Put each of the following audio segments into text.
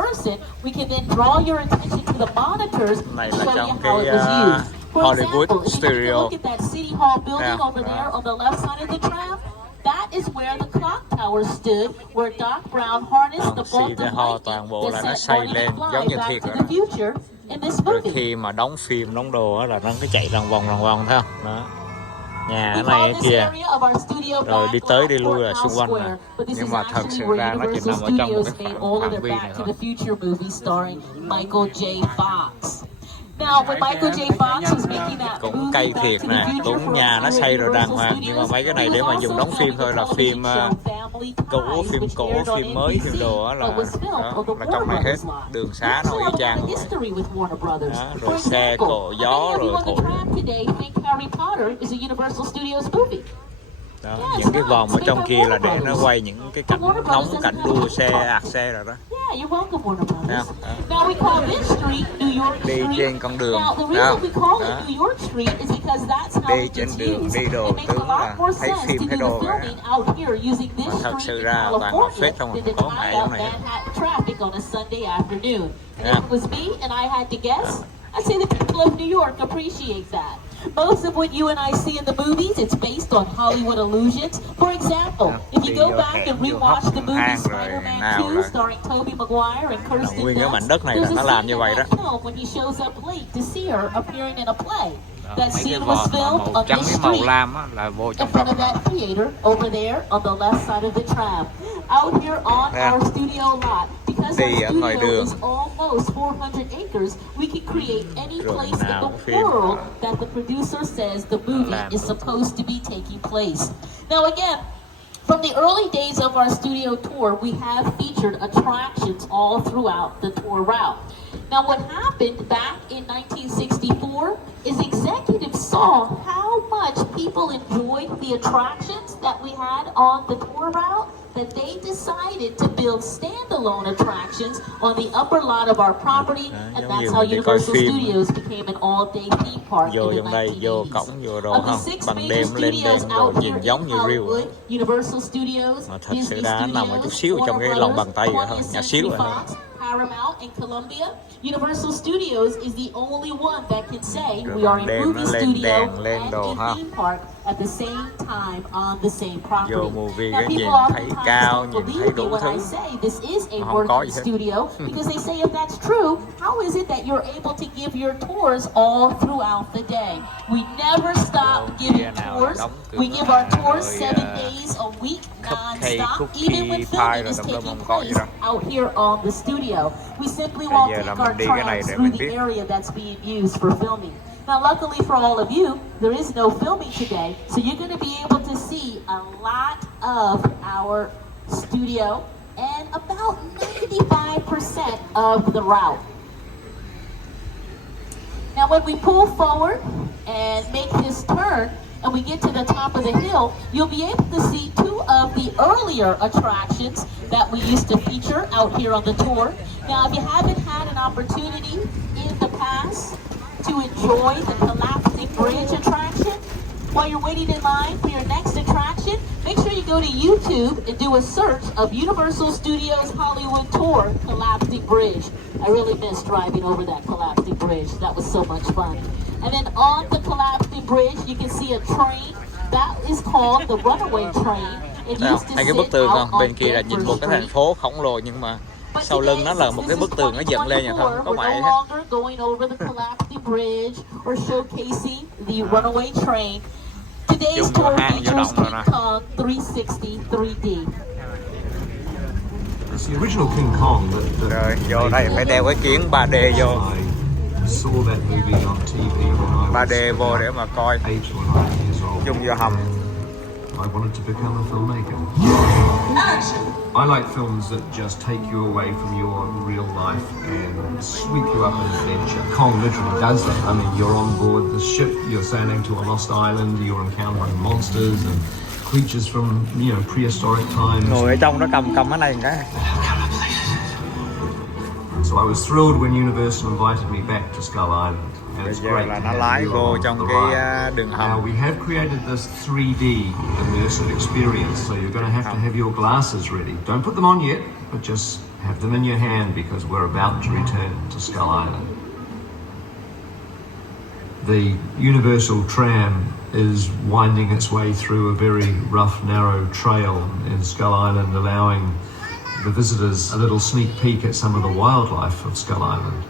person, we can then draw your attention to the monitors Này to là show you trong how cái it was used. For Hollywood example, if you take a Studio. look at that City Hall building Nè, over there đó. on the left side of the tram, that is where the clock tower stood, where Doc Brown harnessed the bolt City of Hall toàn bộ là lightning nó that xây sent lên Marty giống McFly như back thiệt to rồi the đó. future in this Rồi movie. khi mà đóng phim đóng đồ á là nó cứ chạy vòng vòng thấy không đó, nhà We cái này call cái this kia, area of our studio rồi đi tới đi lui là Courthouse xung quanh nè. Square, but this Nhưng is mà thật actually sự where ra nó chỉ Universal nằm ở trong một Studios cái made all of phạm their vi Back này to thôi. the Future movies starring Michael J. Fox. Now, when Michael J. Fox was making that Cũng movie cay Back thiệt to the nè, Future cũng for nhà nó us xây here at rồi đàng Universal hoàng, nhưng mà mấy cái này Studios, để he mà was dùng also đóng phim filming thôi the là phim television show Family cũ, Ties, phim which cũ, aired on phim mới, phim NBC, đồ á but was filmed đó, on the là trong Warner này hết, Brothers lot. đường We xá nó also y have a chang lot of vậy. history with Warner Brothers. Đó, For rồi xe example, cộ how gió many of you rồi on the thổi. tram today think Harry Potter is a Universal Studios movie? Đó, Yeah, những it's cái not. vòng It's ở trong made by kia là Warner để nó Brothers. quay những cái cảnh Warner Brothers nóng, doesn't cảnh have đua a xe, theme ạt park. xe rồi đó. Yeah, you're welcome, Warner Brothers. Đó. Now we call this street New York Đi Street. trên con đường. Now the Đó. reason we call Đó. it New York Street is because that's how Đi it trên gets đường, used. đi đồ It makes a tướng là lot more thấy sense phim to thấy do đồ the rồi filming out here using Mà this thật street sự in ra toàn là California phết không à, than to có tie mẹ up này. Manhattan traffic on a Sunday afternoon. And Yeah. if it was me and I had to guess, I'd say the people of New York appreciate that. Most of what you and I see in the movies, it's based on Hollywood illusions. For example, if you go back and rewatch the movie Spider-Man 2 starring Tobey Maguire and Kirsten nguyên cái mảnh Dunst, đất này là there's nó a làm scene như in vậy đó. that film when he shows up late to see her appearing in a play. That Mấy cái scene was vòm mà filmed màu on trắng this với màu street lam á, là vô in trong front đó. of that theater over there on the left side of the tram. Out here on Yeah. our studio lot, because Đi ở our ngoài studio đường. is almost 400 acres, we can create any Đường place in nào the cũng phim. world that the producer says the movie Làm is được. supposed to be taking place. Now again, from the early days of our studio tour, we have featured attractions all throughout the tour route. Now what happened back in 1964 is executives saw how much people enjoyed the attractions that we had on the tour route that they decided to build standalone attractions on the upper lot of our property, and giống that's như how mình đi coi Universal phim. Studios became an all-day theme park Vô in the trong đây, vô 1980s. cổng, vô đồ Of the không, 6 bằng major đêm lên studios đèn đồ out nhìn here giống in như real. Hollywood, Universal Studios, Mà thật sự Disney ra nó nằm ở chút Studios, xíu trong cái Warner lòng bàn tay vậy thôi, Brothers, nhỏ 20th xíu Century vậy thôi. Fox, Paramount, and Columbia, Universal Studios is the only one that can say Rồi we are a đêm movie nó lên studio đèn, lên and đồ a ha. theme park at the same time on the same property. Vô movie Now, cái people nhìn thấy oftentimes cao, don't nhìn believe thấy me đủ when I thứ. say this is a Mà không có working gì hết. studio because they say if that's true, how is it that you're able to give your tours all throughout the day? We never stop giving tours. We give our tours 7 days a week non-stop, even when filming is taking place out here on the studio. We simply won't giờ là take our mình đi cái này trams để through mình the biết. area that's being used for filming. Now, luckily for all of you, there is no filming today, so you're going to be able to see a lot of our studio and about 95% of the route. Now, when we pull forward and make this turn, and we get to the top of the hill, you'll be able to see 2 of the earlier attractions that we used to feature out here on the tour. Now, if you haven't had an opportunity in the past to enjoy the collapsing bridge attraction, while you're waiting in line for your next attraction, make sure you go to YouTube and do a search of Universal Studios Hollywood Tour Collapsing Bridge. I really miss driving over that collapsing bridge. That was so much fun. And then on the collapsing bridge, you can see a train. That is called the runaway train. It used to Thấy cái bức sit tường out không? on Bên kia là nhìn một Denver cái thành Street. phố khổng lồ, nhưng mà sau lưng nó là một cái bức tường nó dựng lên vậy thôi, không có We're mày no hết. longer going over the collapsing bridge or showcasing the runaway train. Today's Chung tour hang vô features động rồi King nè. Kong 360 3D. It's the original King Kong that Rồi vô đây phải đeo cái kiến 3D vô, I saw that movie on TV when I 3D was vô để mà coi, 8 or 9 years old. chung vô hầm. I wanted to become a filmmaker. I like films that just take you away from your real life and sweep you up an adventure. Kong literally does that. I mean, you're on board the ship, you're sailing to a lost island, you're encountering monsters and creatures from, prehistoric times. Ngồi ở trong nó cầm cái này một cái. So I was thrilled when Universal invited me back to Skull Island. And Bây it's giờ great là to nó have lái you vô on trong the cái ride. đường Now hầm. we have created this 3D immersive experience, so you're going to have your glasses ready. Don't put them on yet, but just Have them in your hand because we're about to return to Skull Island. The Universal Tram is winding its way through a very rough, narrow trail in Skull Island, allowing the visitors a little sneak peek at some of the wildlife of Skull Island.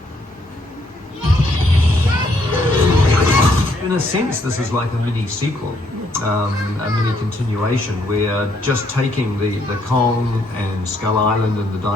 In a sense, this is like a mini sequel, a mini continuation. We're just taking the Kong and Skull Island and the